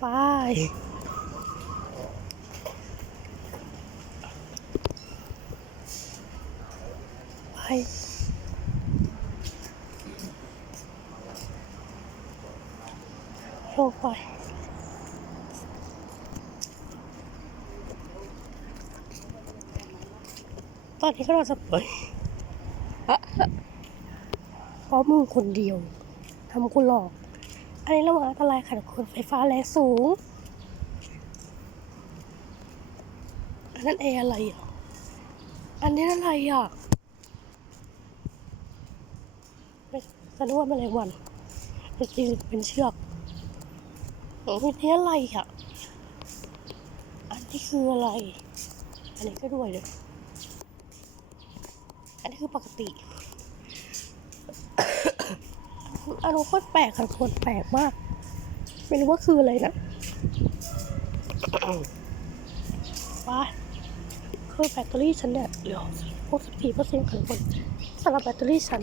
ไปไปลงไปตอนนี้ก็เราจะไปเพราะมึงคนเดียวทำกูหลอก อันนี้ระวังอันตรายค่ะทุกคนไฟฟ้าแรงสูง อันนั้นเออะไรอะ อันนี้อะไรอะไม่ฉันนว่าแมลงวันแต่จริงเป็นเชือกอันนี้อะไรอะ อันนี้คืออะไร อันนี้ก็ด้วยเลยอันนี้คือปกติ อันนี้โคตรแปลกค่ะคนแปลกมาก ไม่รู้ว่าคืออะไรนะว้าคือแบตเตอรี่ฉันเนี่ยเหลือ64เปอร์เซ็นต์ค่ะทุกคนสำหรับแบตเตอรี่ฉัน